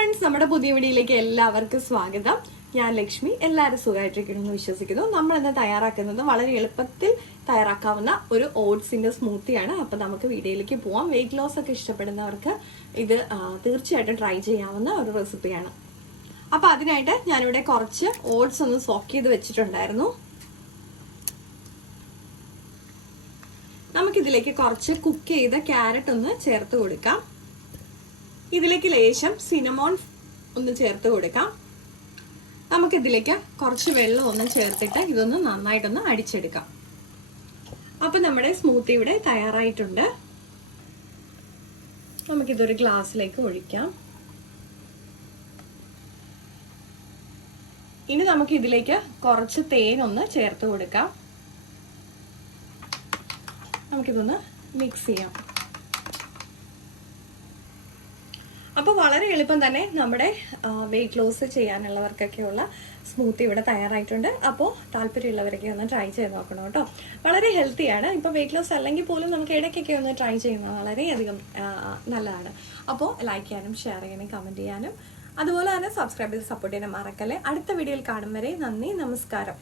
Friends, നമ്മുടെ പുതിയ വീഡിയോയിലേക്ക് എല്ലാവർക്കും സ്വാഗതം. ഞാൻ ലക്ഷ്മി. എല്ലാവരും സുഖമായിട്ടിരിക്കണമെന്ന് വിശ്വസിക്കുന്നു. നമ്മൾ ഇന്ന് തയ്യാറാക്കുന്നത് വളരെ എളുപ്പത്തിൽ തയ്യാറാക്കാവുന്ന ഒരു ഓട്സിന്റെ സ്മൂത്തിയാണ്. അപ്പൊ നമുക്ക് വീഡിയോയിലേക്ക് പോവാം. വെയിറ്റ് ലോസ് ഒക്കെ ഇഷ്ടപ്പെടുന്നവർക്ക് ഇത് തീർച്ചയായിട്ടും ട്രൈ ചെയ്യാവുന്ന ഒരു റെസിപ്പിയാണ്. അപ്പൊ അതിനായിട്ട് ഞാനിവിടെ കുറച്ച് ഓട്സ് ഒന്ന് സോക്ക് ചെയ്ത് വെച്ചിട്ടുണ്ടായിരുന്നു. നമുക്കിതിലേക്ക് കുറച്ച് കുക്ക് ചെയ്ത ക്യാരറ്റ് ഒന്ന് ചേർത്ത് കൊടുക്കാം. ഇതിലേക്ക് ലേശം സിനമോൺ ഒന്ന് ചേർത്ത് കൊടുക്കാം. നമുക്കിതിലേക്ക് കുറച്ച് വെള്ളം ഒന്ന് ചേർത്തിട്ട് ഇതൊന്ന് നന്നായിട്ടൊന്ന് അടിച്ചെടുക്കാം. അപ്പൊ നമ്മുടെ സ്മൂത്തി ഇവിടെ തയ്യാറായിട്ടുണ്ട്. നമുക്കിതൊരു ഗ്ലാസ്സിലേക്ക് ഒഴിക്കാം. ഇനി നമുക്ക് ഇതിലേക്ക് കുറച്ച് തേനൊന്ന് ചേർത്ത് കൊടുക്കാം. നമുക്കിതൊന്ന് മിക്സ് ചെയ്യാം. അപ്പോൾ വളരെ എളുപ്പം തന്നെ നമ്മുടെ വെയിറ്റ് ലോസ് ചെയ്യാനുള്ളവർക്കൊക്കെയുള്ള സ്മൂത്തി ഇവിടെ തയ്യാറായിട്ടുണ്ട്. അപ്പോൾ താല്പര്യമുള്ളവരൊക്കെ ഒന്ന് ട്രൈ ചെയ്ത് നോക്കണം കേട്ടോ. വളരെ ഹെൽത്തിയാണ്. ഇപ്പോൾ വെയിറ്റ് ലോസ് അല്ലെങ്കിൽ പോലും നമുക്ക് ഇടയ്ക്കൊക്കെ ഒന്ന് ട്രൈ ചെയ്യുന്നത് വളരെയധികം നല്ലതാണ്. അപ്പോൾ ലൈക്ക് ചെയ്യാനും ഷെയർ ചെയ്യാനും കമൻറ്റ് ചെയ്യാനും അതുപോലെ തന്നെ സബ്സ്ക്രൈബ് ചെയ്ത് സപ്പോർട്ട് ചെയ്യാനും മറക്കല്ലേ. അടുത്ത വീഡിയോയിൽ കാണും വരെ നന്ദി, നമസ്കാരം.